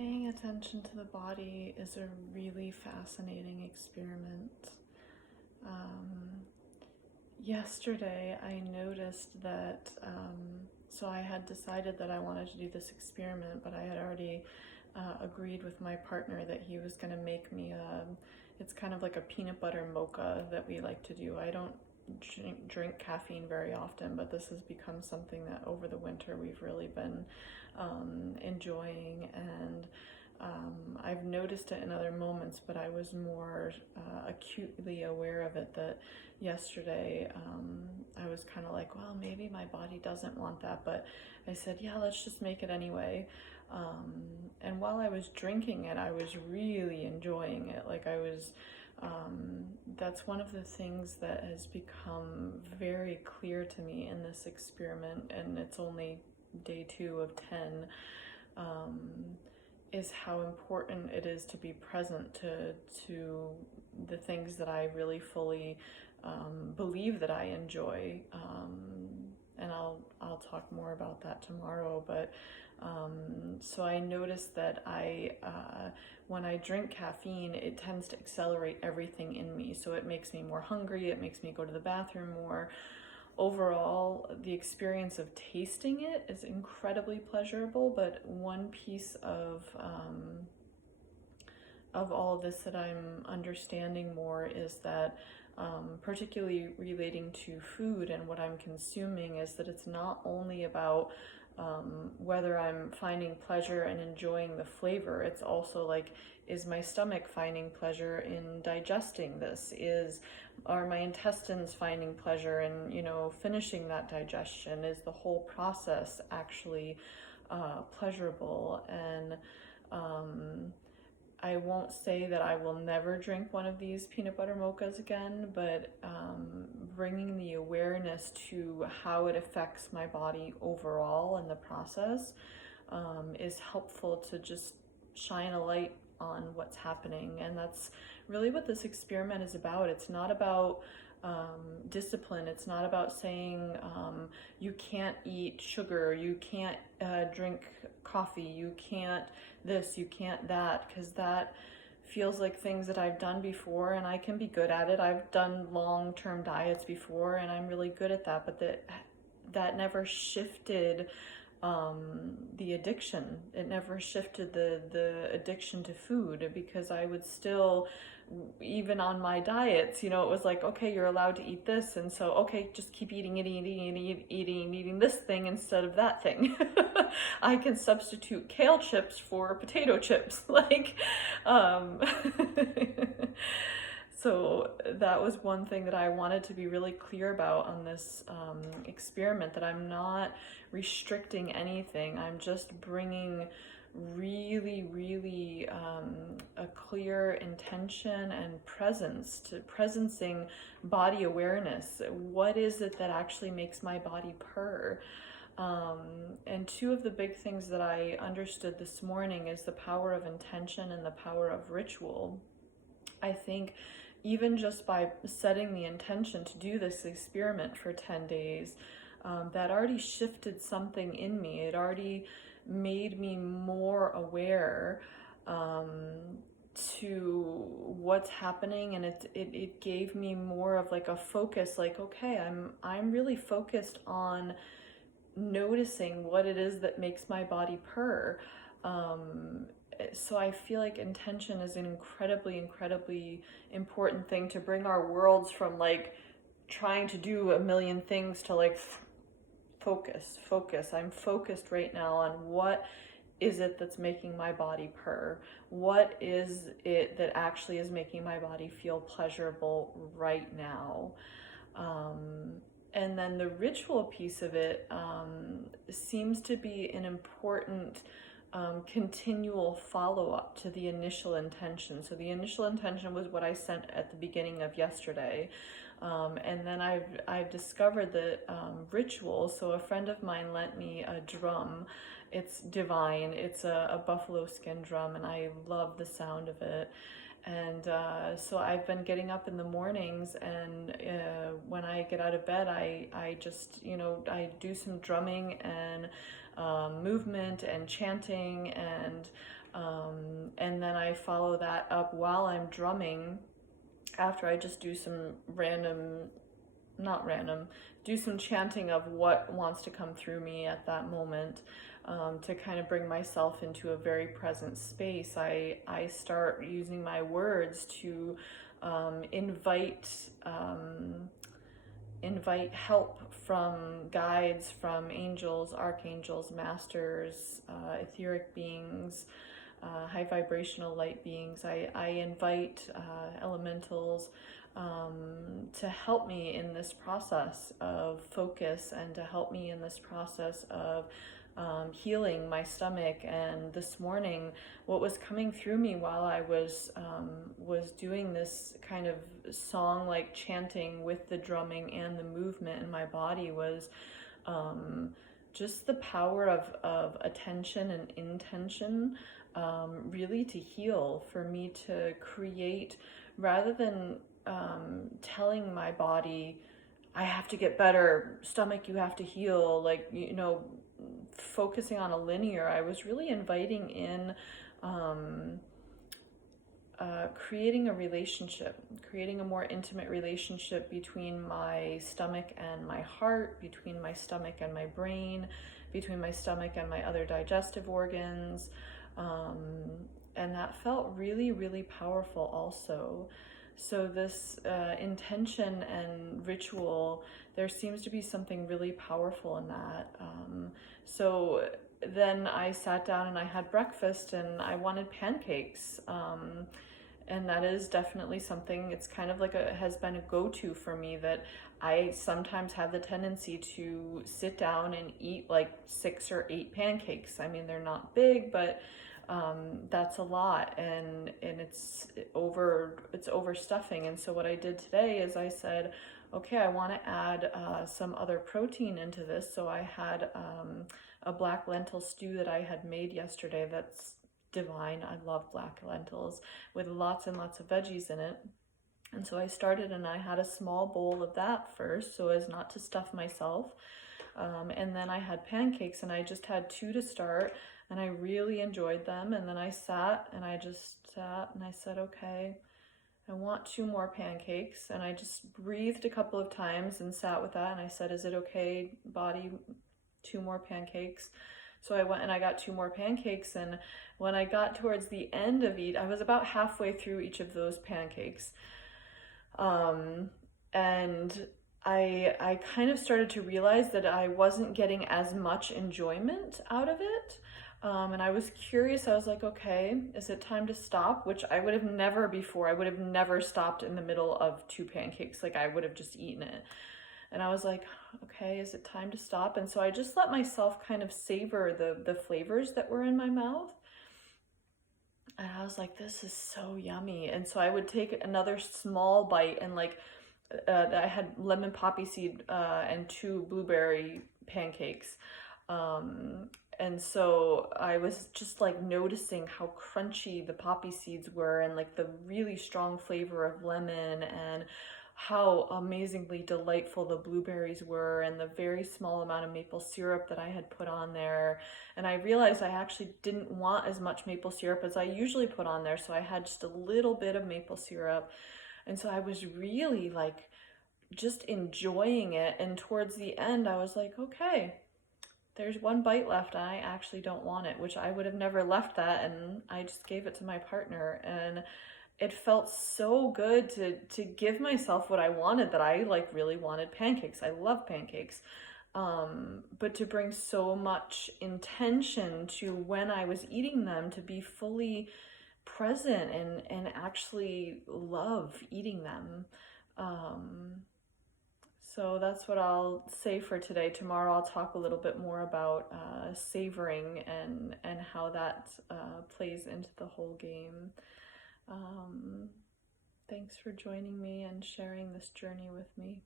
Paying attention to the body is a really fascinating experiment. Um, Yesterday, I noticed that, so I had decided that I wanted to do this experiment, but I had already agreed with my partner that he was going to make me it's kind of like a peanut butter mocha that we like to do. I don't drink caffeine very often, but this has become something that over the winter we've really been enjoying, and I've noticed it in other moments, but I was more acutely aware of it that yesterday I was kind of like, well, maybe my body doesn't want that, but I said, yeah, let's just make it anyway. And while I was drinking it, I was really enjoying it. Like I was, that's one of the things that has become very clear to me in this experiment, and it's only day 2 of 10, is how important it is to be present to the things that I really fully believe that I enjoy. And I'll talk more about that tomorrow. But so I noticed that when I drink caffeine, it tends to accelerate everything in me. So it makes me more hungry. It makes me go to the bathroom more. Overall, the experience of tasting it is incredibly pleasurable, but one piece of all of this that I'm understanding more is that, particularly relating to food and what I'm consuming, is that it's not only about whether I'm finding pleasure and enjoying the flavor. It's also like, is my stomach finding pleasure in digesting this? Are my intestines finding pleasure in, finishing that digestion? Is the whole process actually pleasurable? And I won't say that I will never drink one of these peanut butter mochas again, but bringing the awareness to how it affects my body overall in the process is helpful to just shine a light on what's happening. And that's really what this experiment is about. It's not about discipline. It's not about saying you can't eat sugar, you can't drink coffee, you can't this, you can't that, because that feels like things that I've done before and I can be good at it. I've done long-term diets before and I'm really good at that, but that never shifted the addiction. It never shifted the addiction to food, because I would still, even on my diets, it was like, okay, you're allowed to eat this, and so okay, just keep eating this thing instead of that thing. I can substitute kale chips for potato chips, like so that was one thing that I wanted to be really clear about on this experiment, that I'm not restricting anything. I'm just bringing really, really a clear intention and presencing body awareness. What is it that actually makes my body purr? And two of the big things that I understood this morning is the power of intention and the power of ritual. I think even just by setting the intention to do this experiment for 10 days, that already shifted something in me. It already made me more aware to what's happening, and it gave me more of like a focus, like, okay, I'm really focused on noticing what it is that makes my body purr. So I feel like intention is an incredibly important thing to bring our worlds from like trying to do a million things to like focus. I'm focused right now on what is it that's making my body purr? What is it that actually is making my body feel pleasurable right now? And then the ritual piece of it seems to be an important continual follow-up to the initial intention. So the initial intention was what I sent at the beginning of yesterday. And then I've discovered that ritual. So a friend of mine lent me a drum. It's divine. It's a buffalo skin drum, and I love the sound of it. And so I've been getting up in the mornings, and when I get out of bed, I just, I do some drumming and movement and chanting, and And then I follow that up while I'm drumming, after I just do some do some chanting of what wants to come through me at that moment, to kind of bring myself into a very present space. I start using my words to invite help from guides, from angels, archangels, masters, etheric beings, high vibrational light beings. I invite elementals to help me in this process of focus, and to help me in this process of healing my stomach. And this morning, what was coming through me while I was doing this kind of song like chanting with the drumming and the movement in my body was just the power of attention and intention, really to heal, for me to create, rather than telling my body, I have to get better, stomach, you have to heal, like, focusing on a linear. I was really inviting in creating a relationship, creating a more intimate relationship between my stomach and my heart, between my stomach and my brain, between my stomach and my other digestive organs. And that felt really, really powerful also. So this intention and ritual, there seems to be something really powerful in that. So then I sat down and I had breakfast, and I wanted pancakes. And that is definitely something, it's kind of like has been a go-to for me, that I sometimes have the tendency to sit down and eat like 6 or 8 pancakes. I mean, they're not big, but that's a lot, and it's overstuffing. And so what I did today is I said, okay, I want to add some other protein into this. So I had a black lentil stew that I had made yesterday that's divine. I love black lentils with lots and lots of veggies in it. And so I started, and I had a small bowl of that first, so as not to stuff myself. And then I had pancakes, and I just had 2 to start, and I really enjoyed them. And then I sat and I said, okay, I want 2 more pancakes. And I just breathed a couple of times and sat with that. And I said, is it okay, body, 2 more pancakes? So I went and I got 2 more pancakes. And when I got towards the end of I was about halfway through each of those pancakes. And I kind of started to realize that I wasn't getting as much enjoyment out of it. And I was curious. I was like, okay, is it time to stop? Which I would have never before. I would have never stopped in the middle of 2 pancakes. Like, I would have just eaten it. And I was like, okay, is it time to stop? And so I just let myself kind of savor the flavors that were in my mouth. And I was like, this is so yummy. And so I would take another small bite, and like, I had lemon poppy seed and 2 blueberry pancakes. And so I was just like noticing how crunchy the poppy seeds were, and like the really strong flavor of lemon, and how amazingly delightful the blueberries were, and the very small amount of maple syrup that I had put on there. And I realized I actually didn't want as much maple syrup as I usually put on there, so I had just a little bit of maple syrup. And so I was really like just enjoying it. And towards the end, I was like, okay, there's 1 bite left, and I actually don't want it, which I would have never left that. And I just gave it to my partner, and it felt so good to give myself what I wanted, that I like really wanted pancakes. I love pancakes. But to bring so much intention to when I was eating them, to be fully present and actually love eating them. So that's what I'll say for today. Tomorrow I'll talk a little bit more about savoring and how that plays into the whole game. Thanks for joining me and sharing this journey with me.